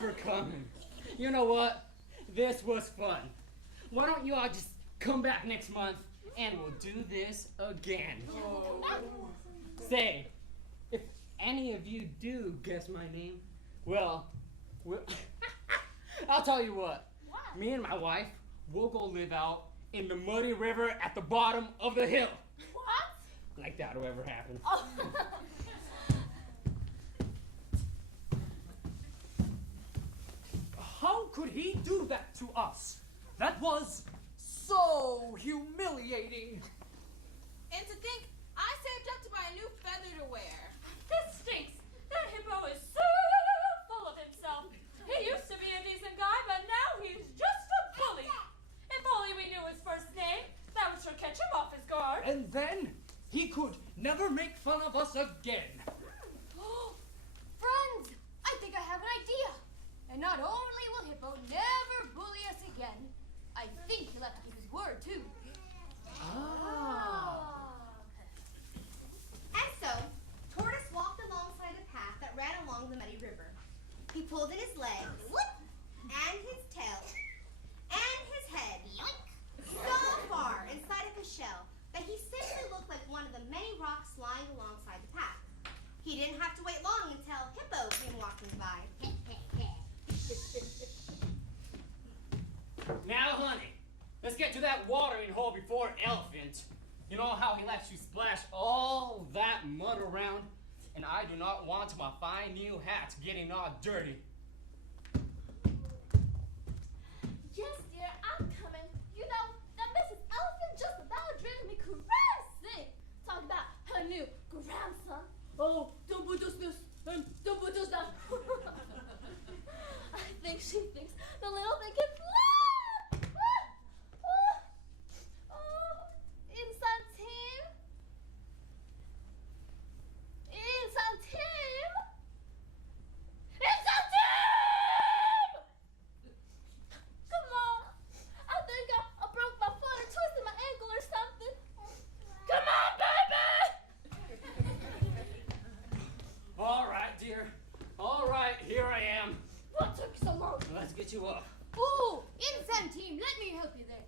for coming. You know what? This was fun. Why don't you all just come back next month and we'll do this again. Say, if any of you do guess my name, well I'll tell you what. Me and my wife, we'll go live out in the muddy river at the bottom of the hill. What? Like that'll ever happen. Oh. How could he do that to us? That was so humiliating. And to think, I saved up to buy a new feather to wear. This stinks. That hippo is so full of himself. He used to be a decent guy, but now he's just a bully. If only we knew his first name, that would sure catch him off his guard. And then he could never make fun of us again. Friends, I think I have an idea. And not only will Hippo never bully us again, I think he'll have to keep his word too. And so, Tortoise walked alongside the path that ran along the muddy river. He pulled in his legs, and his tail, and his head, so far inside of his shell that he simply looked like one of the many rocks lying alongside the path. He didn't have to wait long until Hippo came walking by. Now, honey, let's get to that watering hole before Elephant. You know how he lets you splash all that mud around? And I do not want my fine new hat getting all dirty. Yes, dear, I'm coming. You know, that Mrs. Elephant just about driven me crazy. Talking about her new grandson. Oh, don't put us this, and don't put us that. I think she thinks the little thing can fly. Insantim. Insantim. Insantim! Come on. I think I broke my foot or twisted my ankle or something. Come on, baby! All right, dear. All right, here I am. What took so long? Let's get you up. Ooh, Insane Team, let me help you there.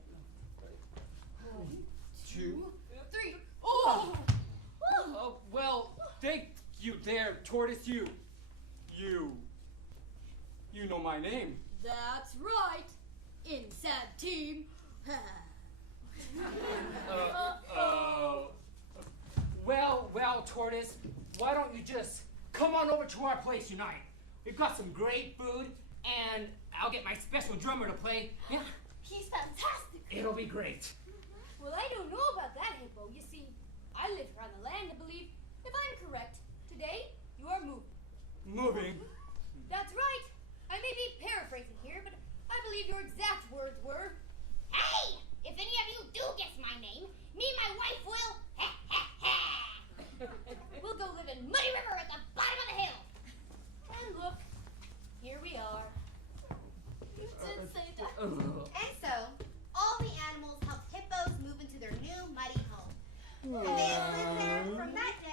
1, 2, 3. Oh! Well, thank you there, Tortoise. You know my name. That's right, Insane Team. Well, Tortoise, why don't you just come on over to our place tonight? We've got some great food, and I'll get my special drummer to play. Yeah, He's fantastic. it'll be great. Well, I don't know about that, Hippo. You see, I live here on the land, I believe. If I'm correct, today you are moving. Moving. That's right. I may be paraphrasing here, but I believe your exact words were, Hey! If any of you do guess my name, me and my wife will, we'll go live in Muddy River at the bottom of the hill. And look, here we are. You did say that. And so, all the animals helped hippos move into their new muddy home. And they have lived there from that day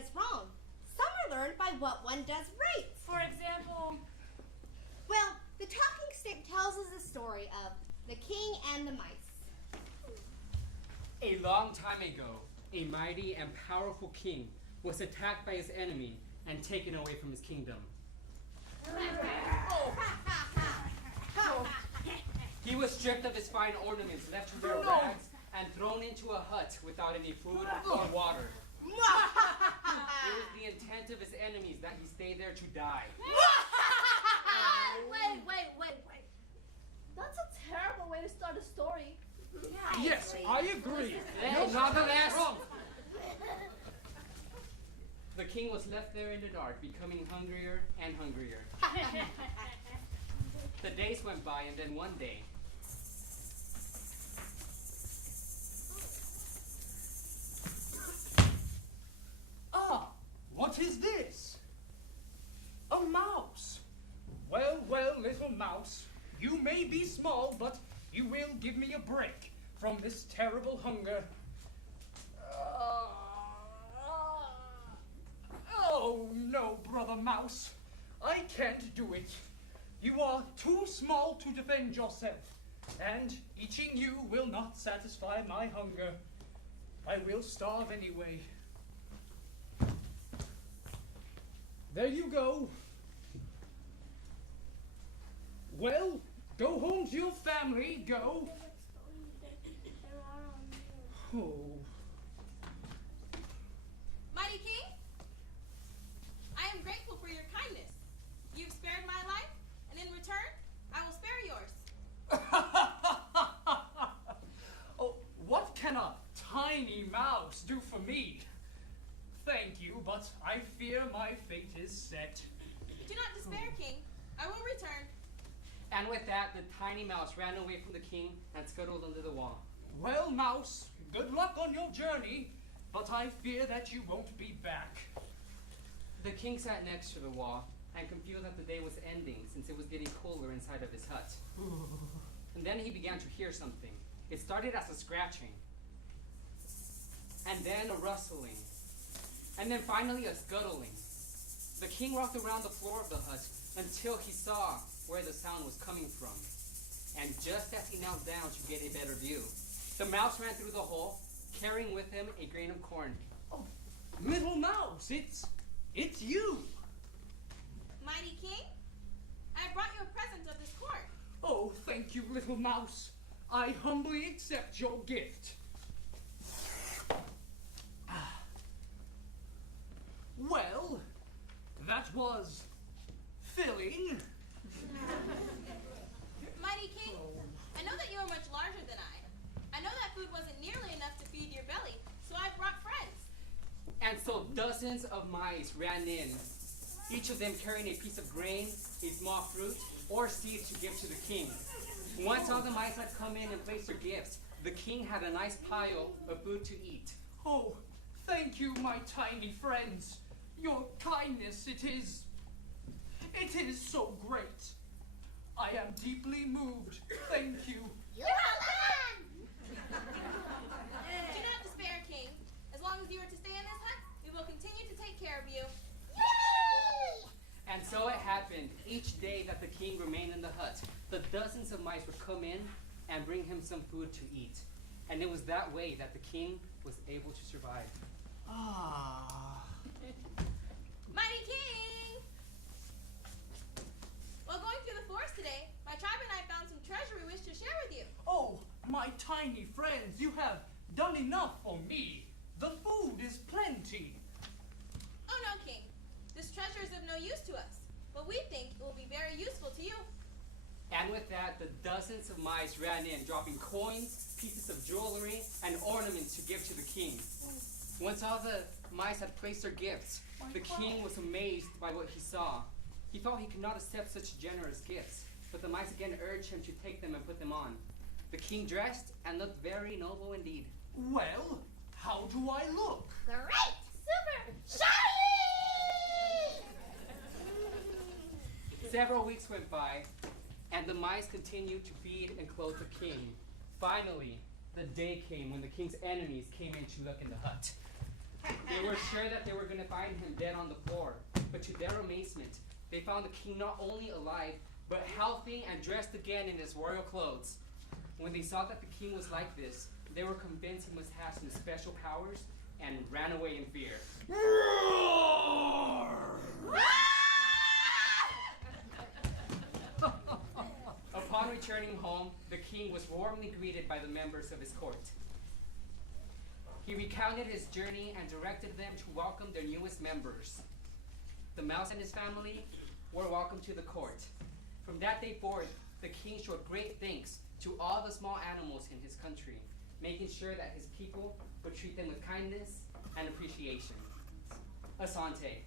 does wrong. Some are learned by what one does right. For example, Well, the talking stick tells us the story of the king and the mice. A long time ago, a mighty and powerful king was attacked by his enemy and taken away from his kingdom. He was stripped of his fine ornaments, left to wear rags, and thrown into a hut without any food or water. It was the intent of his enemies that he stay there to die. Wait. That's a terrible way to start a story. Yes, I agree. Nonetheless, the king was left there in the dark, becoming hungrier and hungrier. The days went by, and then one day, Ah, what is this? A mouse. Well, little mouse, you may be small, but you will give me a break from this terrible hunger. Oh, no, Brother Mouse. I can't do it. You are too small to defend yourself, and eating you will not satisfy my hunger. I will starve anyway. There you go. Well, go home to your family, go. Oh. Mighty King, I am grateful for your kindness. You've spared my life, and in return, I will spare yours. Oh, what can a tiny mouse do for me? Thank you, but I fear my fate is set. Do not despair, King. I will return. and with that, the tiny mouse ran away from the king and scuttled under the wall. Well, Mouse, good luck on your journey, but I fear that you won't be back. The king sat next to the wall and confused that the day was ending since it was getting cooler inside of his hut. And then he began to hear something. It started as a scratching, and then a rustling, and then finally a scuttling. The king walked around the floor of the hut until he saw where the sound was coming from. And just as he knelt down to get a better view, the mouse ran through the hole, carrying with him a grain of corn. Oh, little mouse, it's you. Mighty King, I brought you a present of this corn. Oh, thank you, little mouse. I humbly accept your gift. Well, that was filling. Mighty King, I know that you are much larger than I. I know that food wasn't nearly enough to feed your belly, so I brought friends. And so dozens of mice ran in, each of them carrying a piece of grain, a small fruit, or seed to give to the king. Once all the mice had come in and placed their gifts, the king had a nice pile of food to eat. Oh, thank you, my tiny friends. Your kindness, it is so great. I am deeply moved. Thank you. Do not despair, King. As long as you are to stay in this hut, we will continue to take care of you. And so it happened. Each day that the king remained in the hut, the dozens of mice would come in and bring him some food to eat. And it was that way that the king was able to survive. Ah. Mighty King! While going through the forest today, my tribe and I found some treasure we wish to share with you. Oh, my tiny friends, you have done enough for me. The food is plenty. Oh no, King. This treasure is of no use to us, but we think it will be very useful to you. And with that, the dozens of mice ran in, dropping coins, pieces of jewelry, and ornaments to give to the king. Once all the mice had placed their gifts, the king was amazed by what he saw. He thought he could not accept such generous gifts, but the mice again urged him to take them and put them on. The king dressed and looked very noble indeed. Well, how do I look? Great! Super! Shiny! Several weeks went by, and the mice continued to feed and clothe the king. Finally, the day came when the king's enemies came in to look in the hut. They were sure that they were going to find him dead on the floor, but to their amazement, they found the king not only alive, but healthy and dressed again in his royal clothes. When they saw that the king was like this, they were convinced he must have some special powers and ran away in fear. Upon returning home, the king was warmly greeted by the members of his court. He recounted his journey and directed them to welcome their newest members. The mouse and his family were welcomed to the court. From that day forward, the king showed great thanks to all the small animals in his country, making sure that his people would treat them with kindness and appreciation. Asante.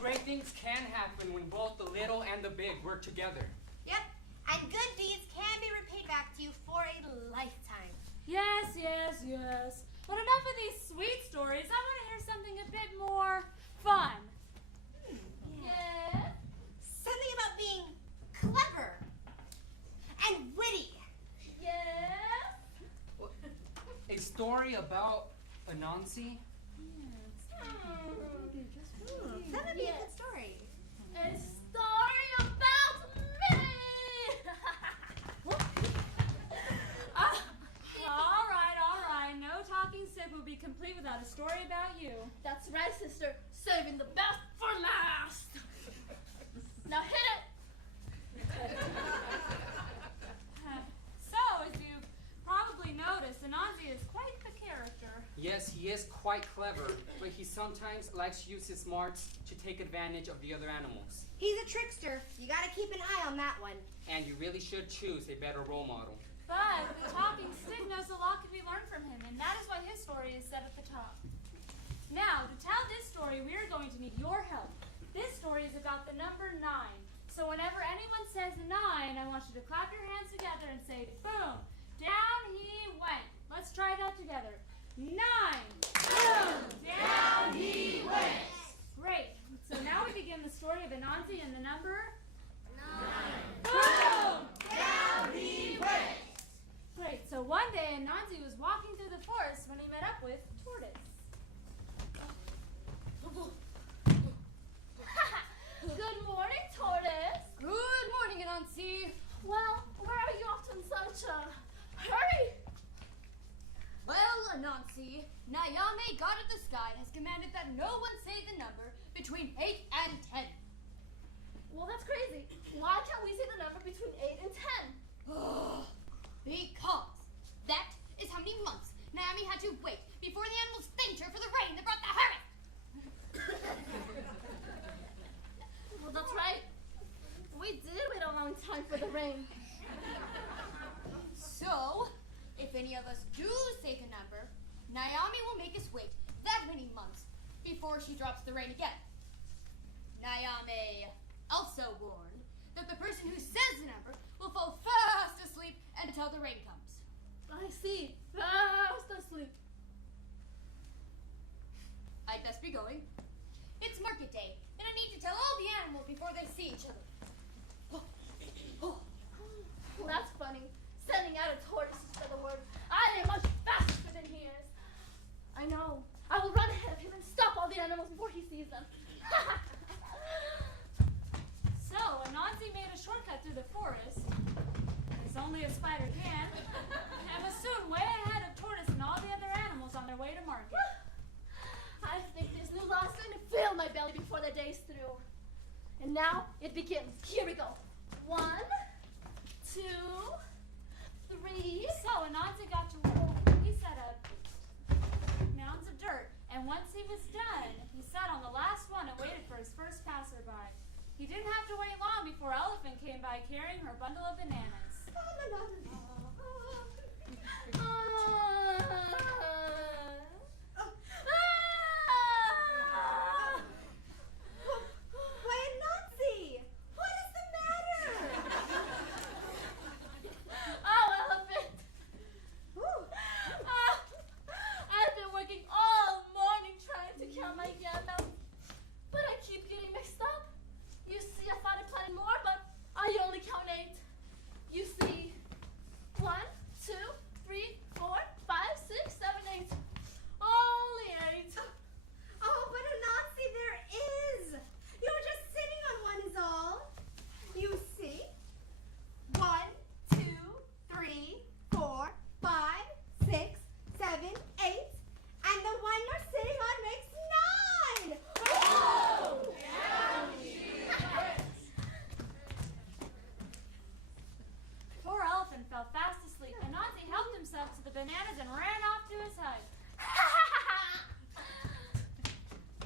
Great things can happen when both the little and the big work together. Yep, and good deeds can be repaid back to you for a lifetime. Yes, yes, yes. But enough of these sweet stories. I want to hear something a bit more fun. Yes. Something about being clever and witty. Yes. A story about Anansi? That would be a good story. A story about me. All right. No talking sip will be complete without a story about you. That's right, sister. Saving the best for last. Now hit it. So, as you've probably noticed, Anansi is quite the character. Yes, he is quite clever, but he sometimes likes to use his smarts to take advantage of the other animals. He's a trickster. You gotta keep an eye on that one. And you really should choose a better role model. But the talking stick knows a lot can be learned from him, and that is why his story is set at the top. Now, to tell this story, we are going to need your help. This story is about the number 9. So whenever anyone says 9, I want you to clap your hands together and say, boom, down he went. Let's try it out together. 9. Boom, down he went. Great. So now we begin the story of Anansi and the number 9. Boom, down he went. Great. So one day Anansi was walking through the forest when he met up with Tortoise. Good morning, Tortoise. Good morning, Anansi. Well, where are you off to in such a hurry? Well, Anansi, Nayame, god of the sky, has commanded that no one say the number between 8 and 10. Well, that's crazy. Why can't we say the number between 8 and 10? Because that is how many months Naomi had to wait before the animals thanked her for the rain that brought the harvest. Well, that's right. We did wait a long time for the rain. So, if any of us do say the number, Naomi will make us wait that many months before she drops the rain again. Naomi also warned that the person who says the number will fall fast asleep until the rain comes. I see. Fast asleep. I'd best be going. It's market day, and I need to tell all the animals before they see each other. Well, that's funny. Sending out a tortoise instead of the word. I am much faster than he is. I know. I will run ahead of him and stop all the animals before he sees them. So Anansi made a shortcut through the forest, as only a spider can, and was soon way ahead of Tortoise and all the other animals on their way to market. I think before the day's through. And now it begins. Here we go. 1, 2, 3. So Anansi got to work. He set up mounds of dirt, and once he was done, he sat on the last one and waited for his first passerby. He didn't have to wait long before Elephant came by carrying her bundle of bananas. Why, Anansi? What is the matter? Oh, Elephant! I've been working all morning trying to count my yam mounds, but I keep getting mixed up. You see, I thought I planned more, but I only count 8. You see, 1, 2, 3, 4, 5, 6, 7, 8. Only 8. Oh, but Anansi, there is. You're just sitting on one is all. You see? 1, 2, 3, 4, 5, 6, 7, 8. And the one you're sitting on makes 9. Oh! Poor Elephant fell fast asleep. Anansi helped himself to the bananas and ran off to his hut.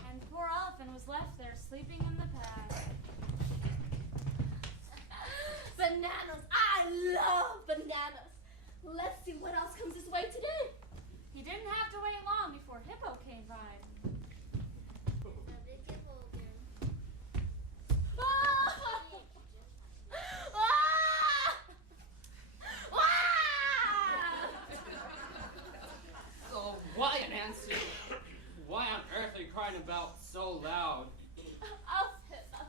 And poor Elephant was left there sleeping in the path. Bananas! I love bananas! Let's see what else comes this way today. He didn't have to wait long before Hippo came by. Oh, why, Nancy? Why on earth are you crying about so loud? Alphiba.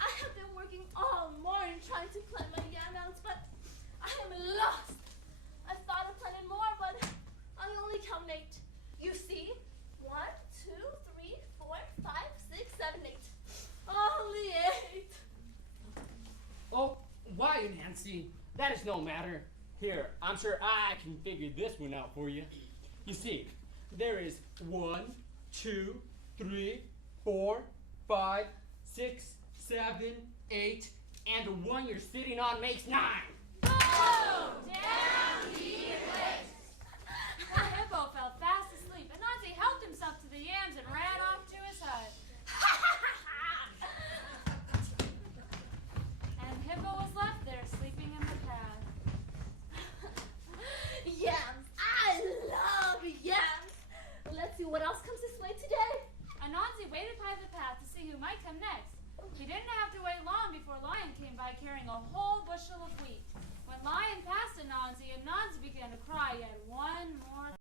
I have been working all morning trying to climb my yam mounds, but I am lost. I thought I planned more, but I only count 8. You see? 1, 2, 3, 4, 5, 6, 7, 8. Only 8. Oh, why, Nancy? That is no matter. Here, I'm sure I can figure this one out for you. You see, there is 1, 2, 3, 4, 5, 6, 7, 8, and the one you're sitting on makes 9. Down he went. Poor Hippo fell fast asleep. Anansi helped himself to the yams and ran off to his hut. And Hippo was left there sleeping in the path. Yams! I love yams! Let's see what else comes this way today. Anansi waited by the path to see who might come next. He didn't have to wait long before Lion came by carrying a whole bushel of wheat. When Lion passed Anansi began to cry yet one more